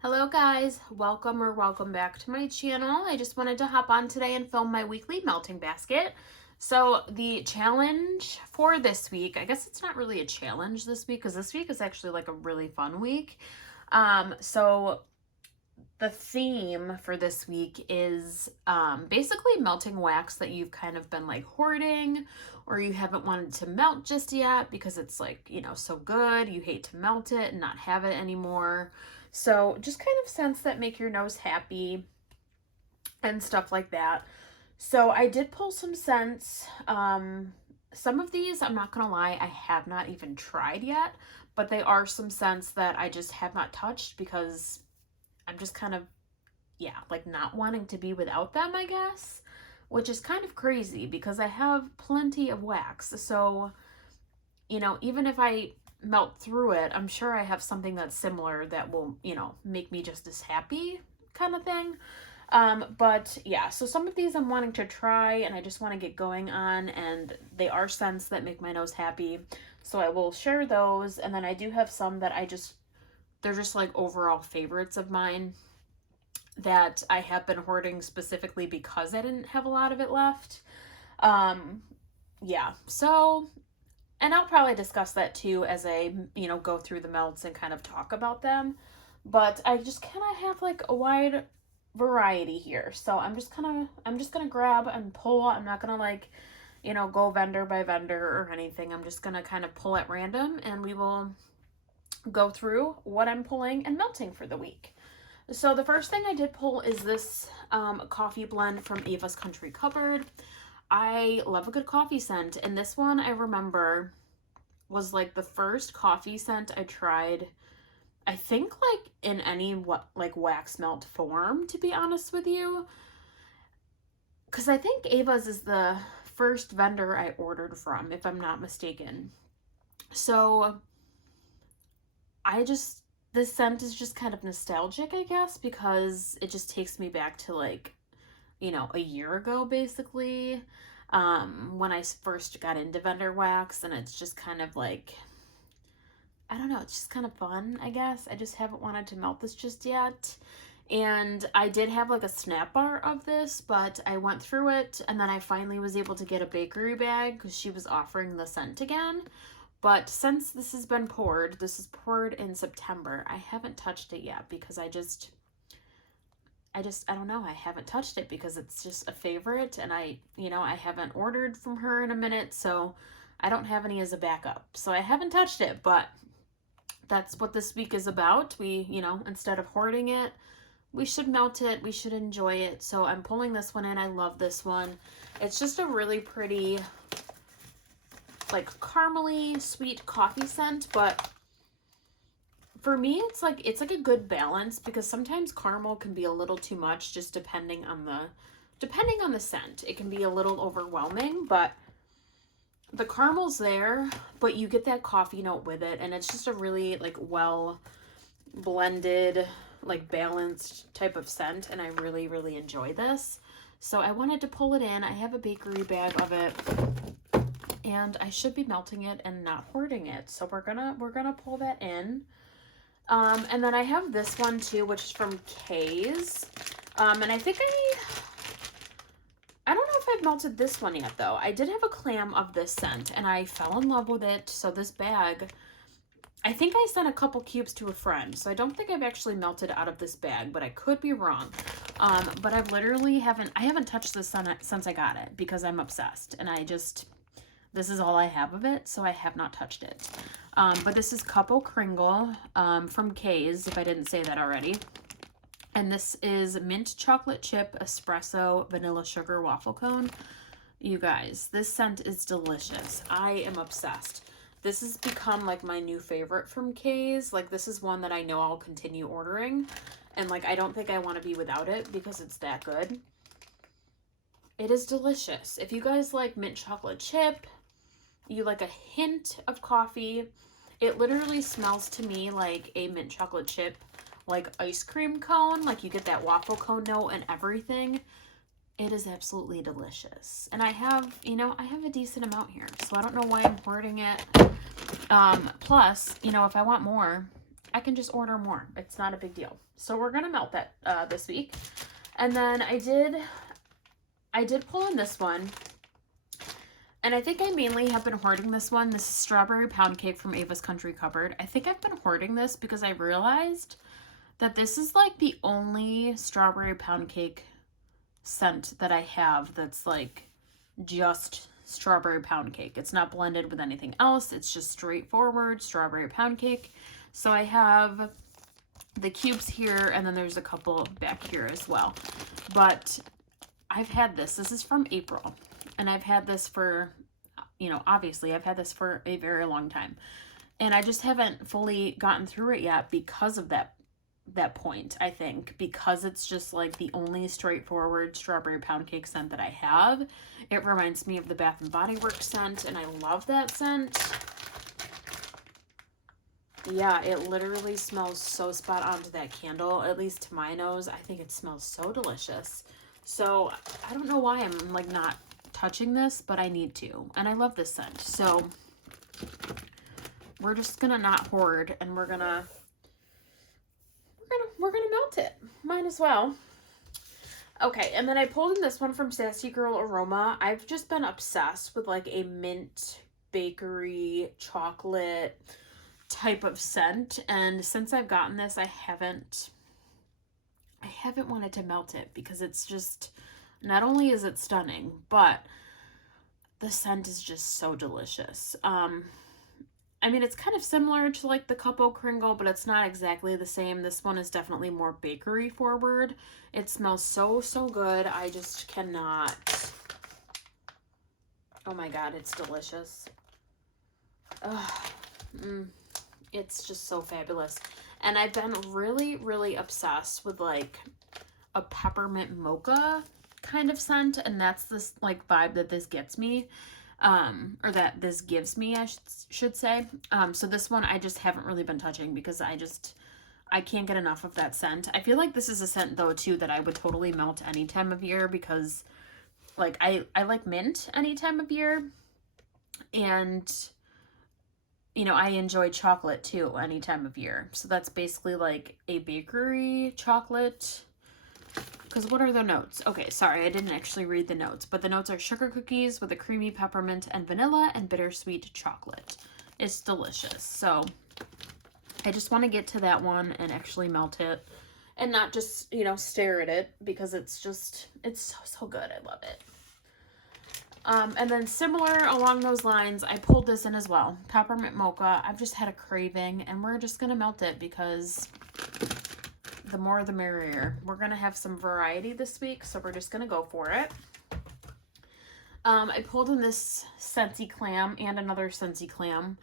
Hello guys, welcome back to my channel. I just wanted to hop on today and film my weekly melting basket. So the challenge for this week, I guess it's not really a challenge this week because this week is actually like a really fun week. So the theme for this week is basically melting wax that you've kind of been like hoarding or you haven't wanted to melt just yet because it's like, so good. You hate to melt it and not have it anymore. So just kind of scents that make your nose happy and stuff like that. So I did pull some scents. Some of these, I'm not going to lie, I have not even tried yet, but they are some scents that I just have not touched because I'm just kind of, like not wanting to be without them, I guess, which is kind of crazy because I have plenty of wax. So, even if I melt through it, I'm sure I have something that's similar that will, make me just as happy kind of thing. But yeah, so some of these I'm wanting to try and I just want to get going on, and they are scents that make my nose happy. So I will share those. And then I do have some that they're just like overall favorites of mine that I have been hoarding specifically because I didn't have a lot of it left. Yeah, so, and I'll probably discuss that too as I, go through the melts and kind of talk about them. But I just kind of have like a wide variety here. So I'm just gonna grab and pull. I'm not gonna like, go vendor by vendor or anything. I'm just gonna kind of pull at random and we will go through what I'm pulling and melting for the week. So the first thing I did pull is this coffee blend from Ava's Country Cupboard. I love a good coffee scent, and this one I remember was like the first coffee scent I tried, I think like in any wax melt form, to be honest with you. Because I think Ava's is the first vendor I ordered from, if I'm not mistaken. So this scent is just kind of nostalgic, I guess, because it just takes me back to like, a year ago, basically, when I first got into vendor wax, and it's just kind of like, I don't know, it's just kind of fun, I guess. I just haven't wanted to melt this just yet. And I did have like a snap bar of this, but I went through it and then I finally was able to get a bakery bag because she was offering the scent again. But since this is poured in September, I haven't touched it yet because I don't know, I haven't touched it because it's just a favorite, and I haven't ordered from her in a minute, so I don't have any as a backup. So I haven't touched it, but that's what this week is about. We, instead of hoarding it, we should melt it, we should enjoy it. So I'm pulling this one in. I love this one. It's just a really pretty, like caramely sweet coffee scent, but for me it's like a good balance because sometimes caramel can be a little too much just depending on the scent. It can be a little overwhelming, but the caramel's there, but you get that coffee note with it, and it's just a really like well blended, like balanced type of scent, and I really, really enjoy this. So I wanted to pull it in. I have a bakery bag of it, and I should be melting it and not hoarding it. So we're gonna pull that in. And then I have this one too, which is from Kay's. And I think I don't know if I've melted this one yet though. I did have a clam of this scent and I fell in love with it. So this bag, I think I sent a couple cubes to a friend. So I don't think I've actually melted out of this bag, but I could be wrong. But I've literally I haven't touched this since I got it because I'm obsessed, and this is all I have of it, so I have not touched it. But this is Couple Kringle from Kay's, if I didn't say that already. And this is mint chocolate chip espresso vanilla sugar waffle cone. You guys, this scent is delicious. I am obsessed. This has become like my new favorite from Kay's. Like, this is one that I know I'll continue ordering. And like, I don't think I want to be without it because it's that good. It is delicious. If you guys like mint chocolate chip, you like a hint of coffee, it literally smells to me like a mint chocolate chip, like ice cream cone. Like, you get that waffle cone note and everything. It is absolutely delicious. And I have a decent amount here, so I don't know why I'm hoarding it. Plus, if I want more, I can just order more. It's not a big deal. So we're going to melt that this week. And then I did pull in this one. And I think I mainly have been hoarding this one. This is Strawberry Pound Cake from Ava's Country Cupboard. I think I've been hoarding this because I realized that this is like the only Strawberry Pound Cake scent that I have that's like just Strawberry Pound Cake. It's not blended with anything else. It's just straightforward Strawberry Pound Cake. So I have the cubes here, and then there's a couple back here as well. But I've had this. This is from April. And I've had this for, you know, obviously I've had this for a very long time. And I just haven't fully gotten through it yet because of that point, I think. Because it's just like the only straightforward Strawberry Pound Cake scent that I have. It reminds me of the Bath & Body Works scent, and I love that scent. Yeah, it literally smells so spot on to that candle, at least to my nose. I think it smells so delicious. So I don't know why I'm like not touching this, but I need to, and I love this scent. So we're just gonna not hoard, and we're gonna melt it. Might as well. Okay, and then I pulled in this one from Sassy Girl Aroma. I've just been obsessed with like a mint bakery chocolate type of scent, and since I've gotten this, I haven't wanted to melt it because it's just, not only is it stunning, but the scent is just so delicious. I mean, it's kind of similar to like the Couple Kringle, but it's not exactly the same. This one is definitely more bakery forward. It smells so, so good. I just cannot. Oh my God, it's delicious. It's just so fabulous. And I've been really, really obsessed with like a Peppermint Mocha kind of scent, and that's this like vibe that this gets me, or that this gives me, I should say. So this one I just haven't really been touching because I can't get enough of that scent. I feel like this is a scent though too that I would totally melt any time of year because like I like mint any time of year, and you know, I enjoy chocolate too any time of year. So that's basically like a bakery chocolate. Because what are the notes? Okay, sorry, I didn't actually read the notes. But the notes are sugar cookies with a creamy peppermint and vanilla and bittersweet chocolate. It's delicious. So I just want to get to that one and actually melt it. And not just, you know, stare at it. Because it's just, it's so, so good. I love it. And then similar along those lines, I pulled this in as well. Peppermint Mocha. I've just had a craving, and we're just going to melt it because the more the merrier. We're going to have some variety this week, so we're just going to go for it. I pulled in this Scentsy Clam and another Scentsy Clam.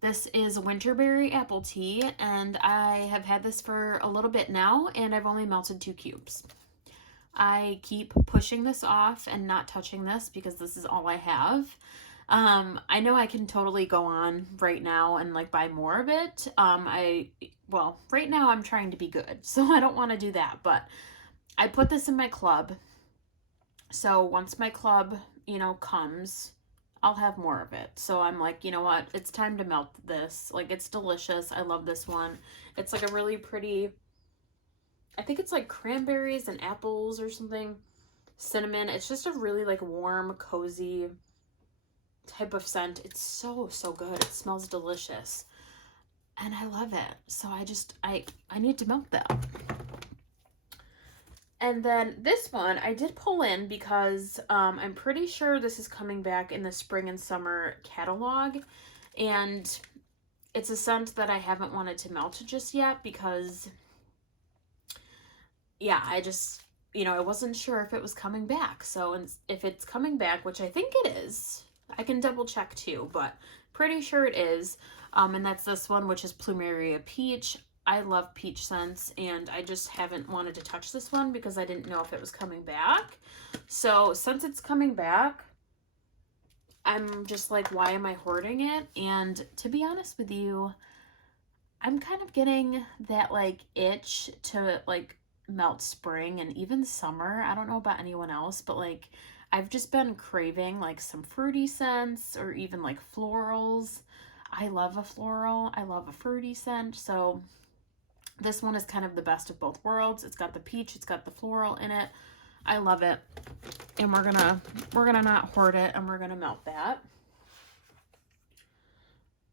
This is Winterberry Apple Tea, and I have had this for a little bit now, and I've only melted 2 cubes. I keep pushing this off and not touching this because this is all I have. I know I can totally go on right now and like buy more of it. Well, right now I'm trying to be good, so I don't want to do that, but I put this in my club. So once my club, you know, comes, I'll have more of it. So I'm like, you know what? It's time to melt this. Like, it's delicious. I love this one. It's like a really pretty, I think it's like cranberries and apples or something. Cinnamon. It's just a really like warm, cozy type of scent. It's so, so good. It smells delicious. And I love it. So I need to melt that. And then this one I did pull in because I'm pretty sure this is coming back in the spring and summer catalog. And it's a scent that I haven't wanted to melt just yet because, yeah, I just, you know, I wasn't sure if it was coming back. So if it's coming back, which I think it is, I can double check too, but pretty sure it is. And that's this one, which is Plumaria Peach. I love peach scents, and I just haven't wanted to touch this one because I didn't know if it was coming back. So since it's coming back, I'm just like, why am I hoarding it? And to be honest with you, I'm kind of getting that like itch to like melt spring and even summer. I don't know about anyone else, but like I've just been craving like some fruity scents or even like florals. I love a floral. I love a fruity scent. So This one is kind of the best of both worlds. It's got the peach, it's got the floral in it. I love it. And we're gonna not hoard it, and we're gonna melt that.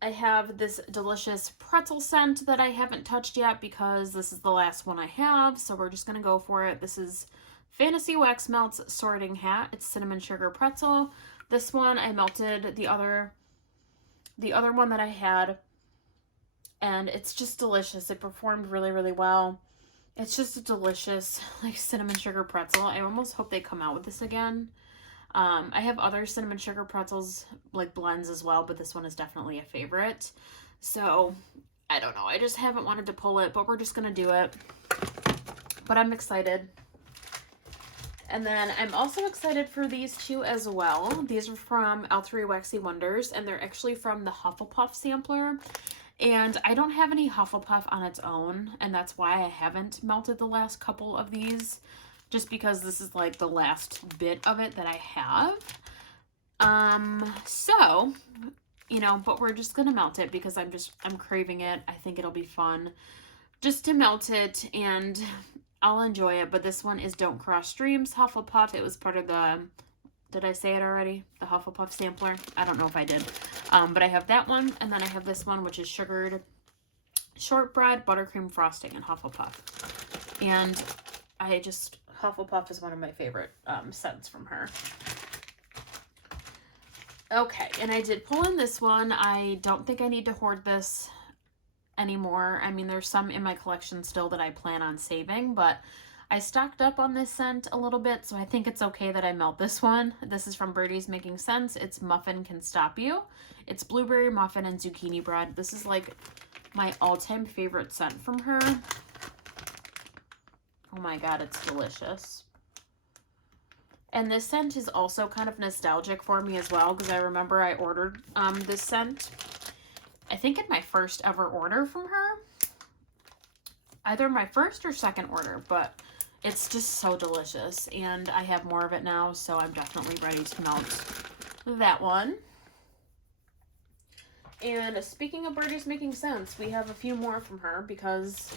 I have this delicious pretzel scent that I haven't touched yet because this is the last one I have, so we're just gonna go for it. This is Fantasy Wax Melts Sorting Hat. It's cinnamon sugar pretzel. This one I melted the other one that I had, and it's just delicious. It performed really, really well. It's just a delicious like cinnamon sugar pretzel. I almost hope they come out with this again. I have other cinnamon sugar pretzels like blends as well, but this one is definitely a favorite. So I don't know. I just haven't wanted to pull it, but we're just gonna do it. But I'm excited. And then I'm also excited for these two as well. These are from L3 Waxy Wonders, and they're actually from the Hufflepuff sampler. And I don't have any Hufflepuff on its own, and that's why I haven't melted the last couple of these, just because this is like the last bit of it that I have. So, you know, but we're just gonna melt it because I'm craving it. I think it'll be fun just to melt it, and I'll enjoy it. But this one is Don't Cross Streams Hufflepuff. It was part of the, did I say it already? The Hufflepuff sampler? I don't know if I did. But I have that one, and then I have this one, which is sugared shortbread, buttercream frosting, and Hufflepuff. And Hufflepuff is one of my favorite scents from her. Okay, and I did pull in this one. I don't think I need to hoard this anymore. I mean, there's some in my collection still that I plan on saving, but I stocked up on this scent a little bit, so I think it's okay that I melt this one. This is from Birdie's Making Sense. It's Muffin Can Stop You. It's blueberry muffin and zucchini bread. This is like my all-time favorite scent from her. Oh my god, it's delicious. And this scent is also kind of nostalgic for me as well, because I remember I ordered this scent, I think in my first ever order from her. Either my first or second order, but it's just so delicious. And I have more of it now, so I'm definitely ready to melt that one. And speaking of Birdie's Making Sense, we have a few more from her because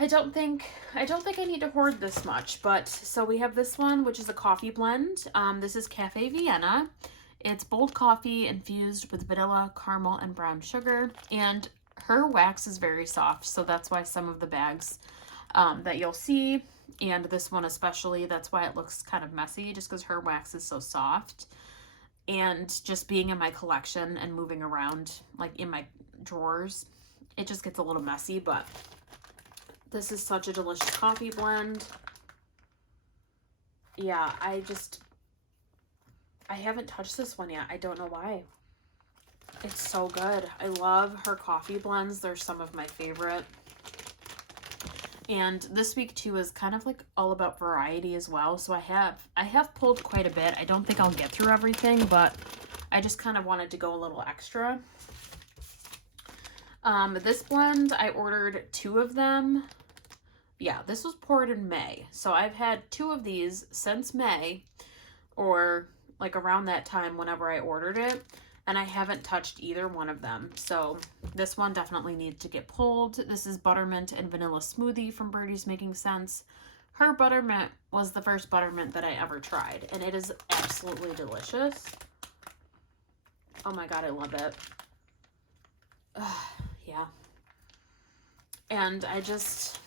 I don't think I need to hoard this much. But so we have this one, which is a coffee blend. This is Cafe Vienna. It's bold coffee infused with vanilla, caramel, and brown sugar. And her wax is very soft, so that's why some of the bags that you'll see, and this one especially, that's why it looks kind of messy, just because her wax is so soft. And just being in my collection and moving around, like in my drawers, it just gets a little messy, but this is such a delicious coffee blend. Yeah, I haven't touched this one yet. I don't know why. It's so good. I love her coffee blends. They're some of my favorite. And this week too is kind of like all about variety as well. So I have pulled quite a bit. I don't think I'll get through everything, but I just kind of wanted to go a little extra. This blend, I ordered 2 of them. Yeah, this was poured in May. So I've had 2 of these since May, or like around that time whenever I ordered it. And I haven't touched either one of them. So this one definitely needs to get pulled. This is Buttermint and Vanilla Smoothie from Birdie's Making Sense. Her buttermint was the first buttermint that I ever tried, and it is absolutely delicious. Oh my god, I love it. Yeah. And I just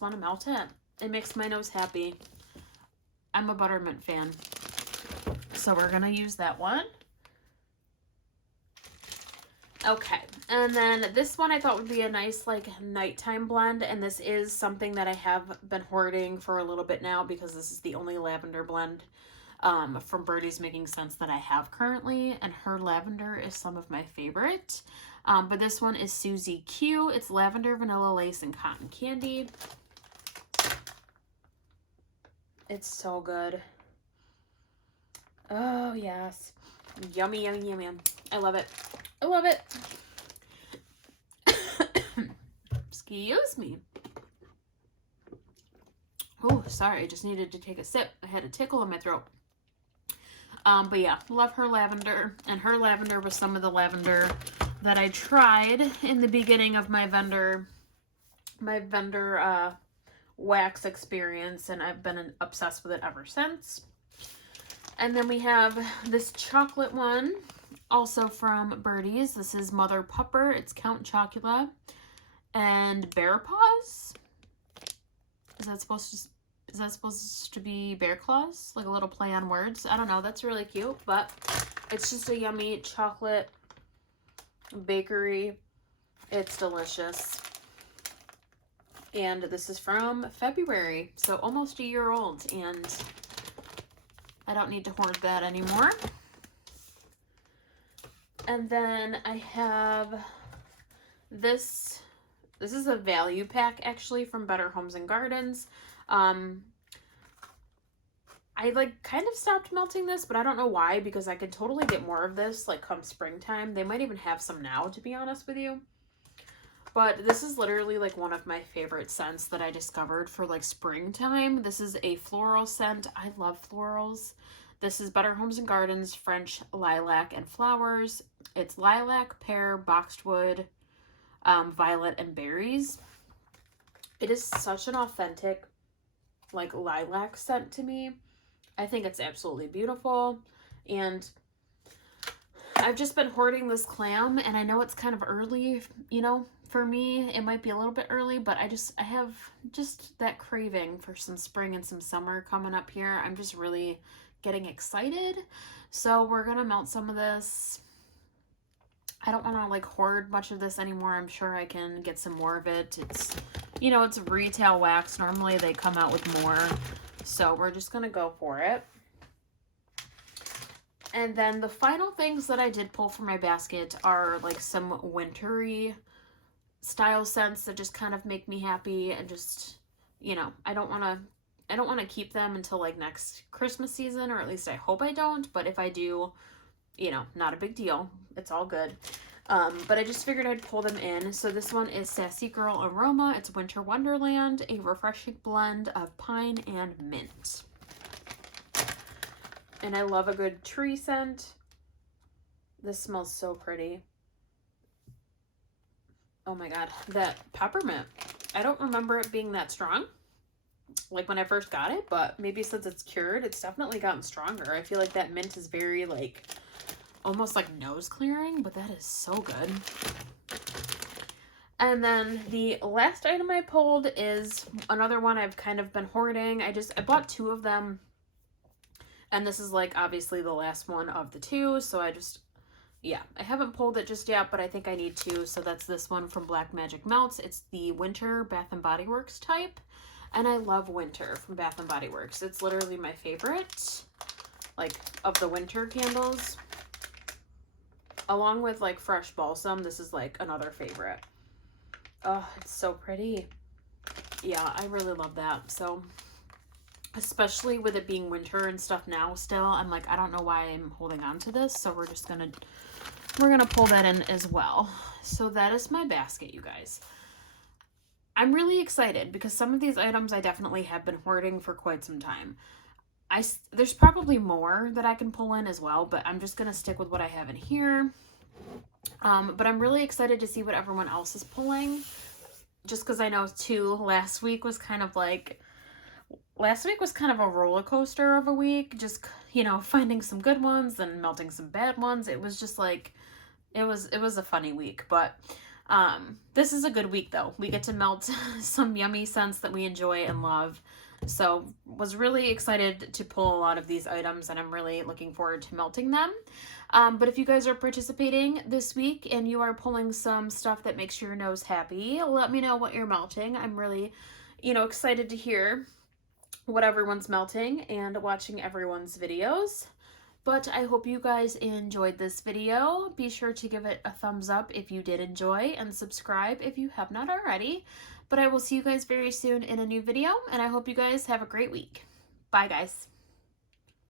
want to melt it. It makes my nose happy. I'm a buttermint fan. So we're going to use that one. Okay, and then this one I thought would be a nice like nighttime blend, and this is something that I have been hoarding for a little bit now because this is the only lavender blend from Birdie's Making Sense that I have currently, and her lavender is some of my favorite. But this one is Susie Q. It's lavender, vanilla lace, and cotton candy. It's so good. Oh yes, yummy, yummy, yummy. I love it. I love it. Excuse me. Oh, sorry. I just needed to take a sip. I had a tickle in my throat. But yeah, love her lavender. And her lavender was some of the lavender that I tried in the beginning of my vendor wax experience, and I've been obsessed with it ever since. And then we have this chocolate one, also from Birdie's. This is Mother Pupper. It's Count Chocula and Bear Paws. Is that supposed to be bear claws? Like a little play on words? I don't know. That's really cute, but it's just a yummy chocolate bakery. It's delicious. And this is from February, so almost a year old, and I don't need to hoard that anymore. And then I have this. This is a value pack, actually, from Better Homes and Gardens. I like kind of stopped melting this, but I don't know why, because I could totally get more of this like come springtime. They might even have some now, to be honest with you. But this is literally like one of my favorite scents that I discovered for like springtime. This is a floral scent. I love florals. This is Better Homes and Gardens French Lilac and Flowers. It's lilac, pear, boxwood, violet, and berries. It is such an authentic like lilac scent to me. I think it's absolutely beautiful, and I've just been hoarding this clam, and I know it's kind of early, you know, for me. It might be a little bit early, but I have just that craving for some spring and some summer coming up here. I'm just really getting excited. So we're gonna melt some of this. I don't want to like hoard much of this anymore. I'm sure I can get some more of it. It's, you know, it's retail wax. Normally they come out with more. So we're just going to go for it. And then the final things that I did pull from my basket are like some wintry style scents that just kind of make me happy, and just, you know, I don't want to keep them until like next Christmas season, or at least I hope I don't. But if I do, you know, not a big deal. It's all good. But I just figured I'd pull them in. So this one is Sassy Girl Aroma. It's Winter Wonderland, a refreshing blend of pine and mint. And I love a good tree scent. This smells so pretty. Oh my god, that peppermint. I don't remember it being that strong, like when I first got it, but maybe since it's cured, it's definitely gotten stronger. I feel like that mint is very like almost like nose clearing, but that is so good. And then the last item I pulled is another one I've kind of been hoarding. I bought 2 of them, and this is like obviously the last one of the 2, so I haven't pulled it just yet, but I think I need to. So that's this one from Black Magic Melts. It's the Winter Bath & Body Works type, and I love Winter from Bath & Body Works. It's literally my favorite, like, of the winter candles. Along with like Fresh Balsam, this is like another favorite. Oh, it's so pretty. Yeah, I really love that. So, especially with it being winter and stuff now still, I'm like, I don't know why I'm holding on to this. So we're gonna pull that in as well. So that is my basket, you guys. I'm really excited because some of these items I definitely have been hoarding for quite some time. There's probably more that I can pull in as well, but I'm just going to stick with what I have in here. But I'm really excited to see what everyone else is pulling, just because I know too, last week was kind of a roller coaster of a week, just, you know, finding some good ones and melting some bad ones. It was just like, it was a funny week, but this is a good week though. We get to melt some yummy scents that we enjoy and love. So was really excited to pull a lot of these items, and I'm really looking forward to melting them. But if you guys are participating this week and you are pulling some stuff that makes your nose happy, let me know what you're melting. I'm really, you know, excited to hear what everyone's melting and watching everyone's videos. But I hope you guys enjoyed this video. Be sure to give it a thumbs up if you did enjoy, and subscribe if you have not already. But I will see you guys very soon in a new video, and I hope you guys have a great week. Bye, guys.